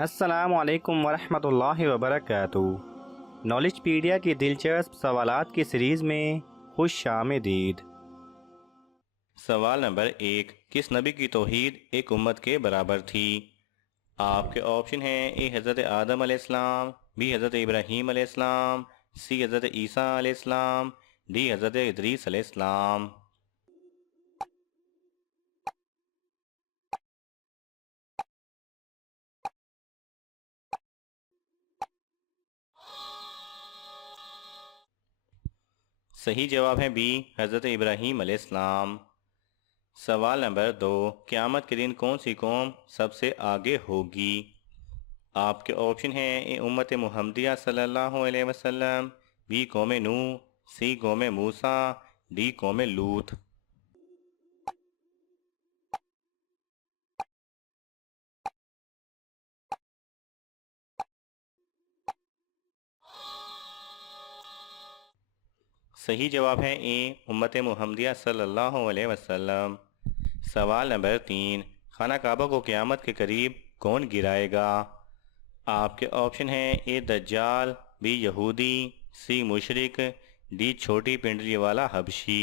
अस्सलामु अलैकुम वरहमतुल्लाहि वबरकातुहू। नॉलेजपीडिया की दिलचस्प सवालात की सीरीज़ में खुश आमदीद। सवाल नंबर 1। किस नबी की तौहीद एक उम्मत के बराबर थी? आपके ऑप्शन हैं: ए हज़रत आदम अलैहिस्सलाम, बी हज़रत इब्राहीम अलैहिस्सलाम, सी हज़रत ईसा अलैहिस्सलाम, डी हज़रत इदरीस अलैहिस्सलाम। सही जवाब है बी हज़रत इब्राहीम अलैहिस्सलाम। सवाल नंबर 2। क़यामत के दिन कौन सी कौम सबसे आगे होगी? आपके ऑप्शन हैं: ए उम्मत मुहम्मदिया सल्लल्लाहु अलैहि वसल्लम, बी कौम नूह, सी कौम मूसा, डी कौम लूत। सही जवाब है ए उम्मत मुहम्मदिया सल्लल्लाहु अलैहि वसल्लम। सवाल नंबर 3। खाना काबा को क़यामत के करीब कौन गिराएगा? आपके ऑप्शन हैं: ए दज्जाल, बी यहूदी, सी मुशरिक, डी छोटी पिंडली वाला हबशी।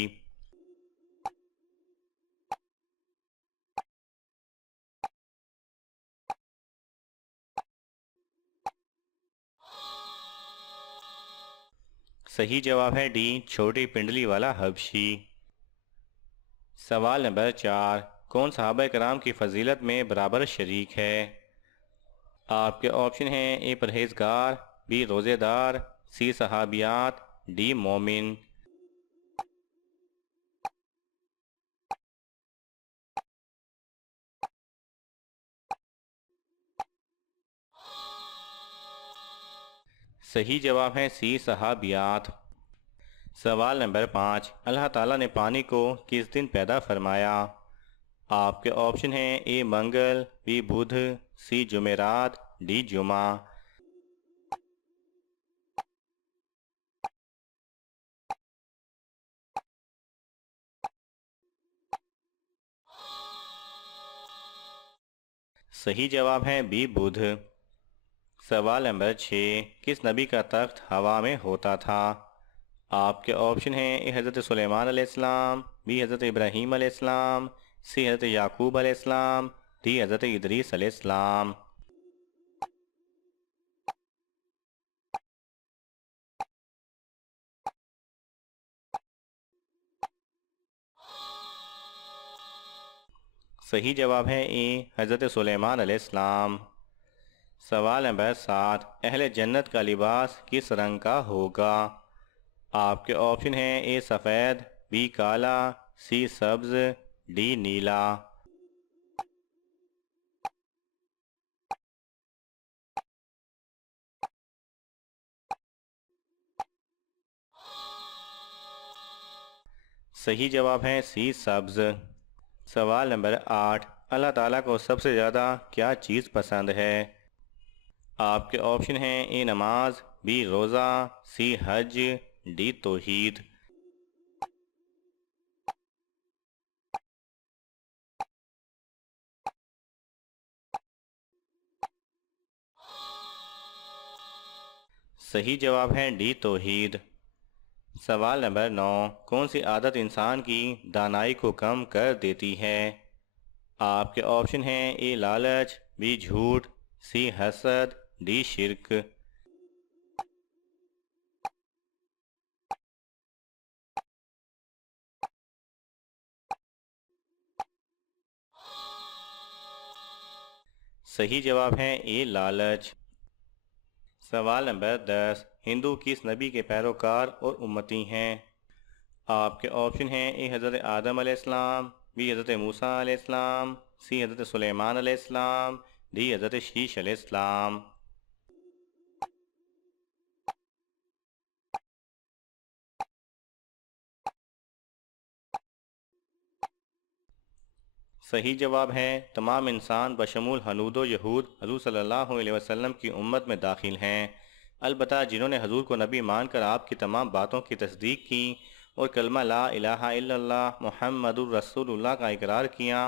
सही जवाब है डी छोटी पिंडली वाला हबशी। सवाल नंबर 4। कौन सहाबा कराम की फ़जीलत में बराबर शरीक है? आपके ऑप्शन हैं: ए परहेजगार, बी रोज़ेदार, सी सहाबियात, डी मोमिन। सही जवाब है सी सहाबियात। सवाल नंबर 5। अल्लाह ताला ने पानी को किस दिन पैदा फरमाया? आपके ऑप्शन हैं: ए मंगल, बी बुध, सी जुमेरात, डी जुमा। सही जवाब है बी बुध। सवाल नंबर 6। किस नबी का तख्त हवा में होता था? आपके ऑप्शन हैं: ए हज़रत सुलेमान अलैहिस्सलाम, बी हज़रत इब्राहीम अलैहिस्सलाम, सी हज़रत याकूब अलैहिस्सलाम, डी हज़रत इदरीस अलैहिस्सलाम। सही जवाब है ए हज़रत सुलेमान अलैहिस्सलाम। सवाल नंबर 7। अहले जन्नत का लिबास किस रंग का होगा? आपके ऑप्शन हैं: ए सफ़ेद, बी काला, सी सब्ज़, डी नीला। सही जवाब है सी सब्ज़। सवाल नंबर 8। अल्लाह ताला को सबसे ज़्यादा क्या चीज़ पसंद है? आपके ऑप्शन हैं: ए नमाज, बी रोज़ा, सी हज, डी तौहीद। सही जवाब है डी तौहीद। सवाल नंबर 9। कौन सी आदत इंसान की दानाई को कम कर देती है? आपके ऑप्शन हैं: ए लालच, बी झूठ, सी हसद, डी शिरक। सही जवाब है ए लालच। सवाल नंबर 10। हिंदू किस नबी के पैरोकार और उम्मती हैं? आपके ऑप्शन हैं: ए हज़रत आदम अलैहिस्सलाम, बी हज़रत मूसा अलैहिस्सलाम, सी हज़रत सुलेमान अलैहिस्सलाम, डी हज़रत शीश अलैहिस्सलाम। सही जवाब है तमाम इंसान बशमूल हनूद व यहूद हज़ूर सल्लल्लाहु अलैहि वसल्लम की उम्मत में दाखिल हैं। अलबत्ता जिन्होंने हजूर को नबी मानकर आपकी तमाम बातों की तस्दीक की और कलमा ला इलाहा इल्लल्लाह मुहम्मदुर रसूलुल्लाह का इकरार किया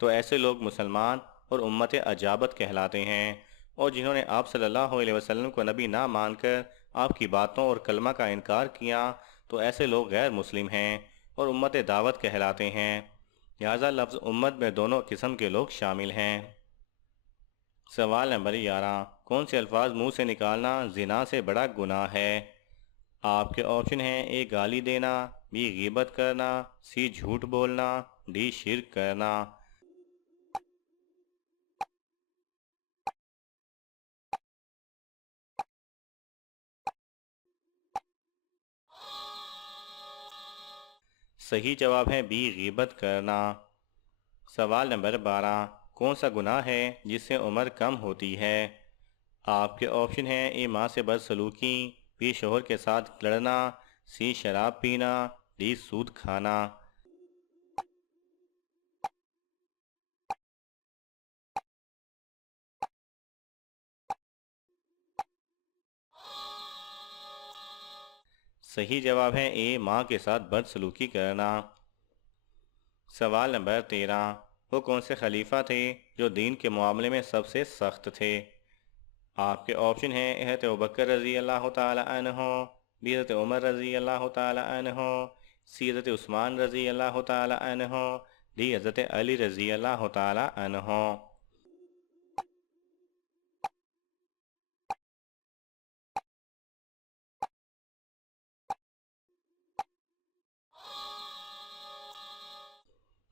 तो ऐसे लोग मुसलमान और उम्मत अजाबत कहलाते हैं। और जिन्होंने आप सल्लल्लाहु अलैहि वसल्लम को नबी ना मानकर आपकी बातों और कलमा का इनकार किया तो ऐसे लोग गैर मुस्लिम हैं और उम्मत दावत कहलाते हैं। लिहाजा लफ्ज़ उम्मत में दोनों किस्म के लोग शामिल हैं। सवाल नंबर 11, कौन से अल्फाज मुंह से निकालना जिना से बड़ा गुनाह है? आपके ऑप्शन हैं: ए गाली देना, बी गीबत करना, सी झूठ बोलना, डी शिर्क करना। सही जवाब है बी गीबत करना। सवाल नंबर 12, कौन सा गुनाह है जिससे उम्र कम होती है? आपके ऑप्शन हैं: ए माँ से बदसलूकी, बी शोहर के साथ लड़ना, सी शराब पीना, डी सूद खाना। सही जवाब है ए माँ के साथ बदसलूकी करना। सवाल नंबर 13, वो कौन से खलीफा थे जो दीन के मामले में सबसे सख्त थे? आपके ऑप्शन हैं: हज़रत अबू बकर रज़ी अल्लाह तआला अन्हो, बी हज़रत उमर रज़ी अल्लाह तआला अन्हो, सी हज़रत उस्मान रज़ी अल्लाह तआला अन्हो, डी हज़रत अली रज़ी अल्लाह तआला अन्हो।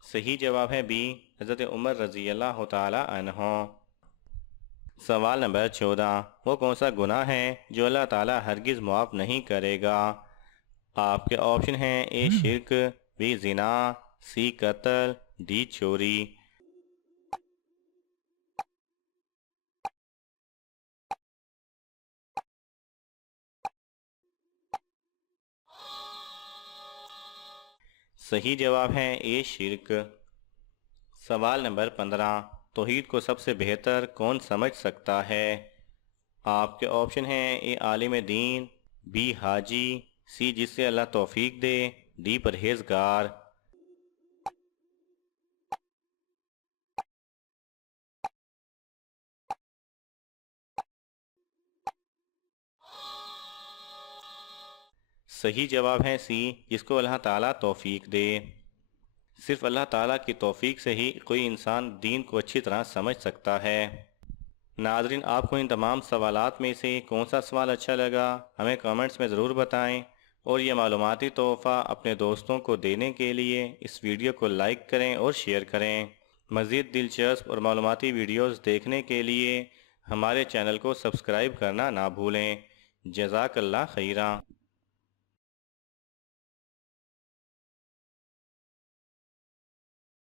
सही जवाब है बी हज़रत उमर रज़ी अल्लाह तआला अन्हो। सवाल नंबर 14, वो कौन सा गुनाह है जो अल्लाह ताला हरगिज़ मुआफ़ नहीं करेगा? आपके ऑप्शन हैं: ए शिर्क, बी जिना, सी कत्ल, डी चोरी। सही जवाब है ए शिर्क। सवाल नंबर 15, तौहीद को सबसे बेहतर कौन समझ सकता है? आपके ऑप्शन हैं: ए आलिम दीन, बी हाजी, सी जिससे अल्लाह तौफीक दे, डी परहेजगार। सही जवाब है सी जिसको अल्लाह ताला तौफीक दे। सिर्फ अल्लाह ताला की तौफीक से ही कोई इंसान दीन को अच्छी तरह समझ सकता है। नाज़रीन, आपको इन तमाम सवालात में से कौन सा सवाल अच्छा लगा हमें कमेंट्स में ज़रूर बताएं और ये मालूमाती तोहफ़ा अपने दोस्तों को देने के लिए इस वीडियो को लाइक करें और शेयर करें। मज़ीद दिलचस्प और मालूमाती वीडियोज़ देखने के लिए हमारे चैनल को सब्सक्राइब करना ना भूलें। जज़ाकल्लाह खैरा।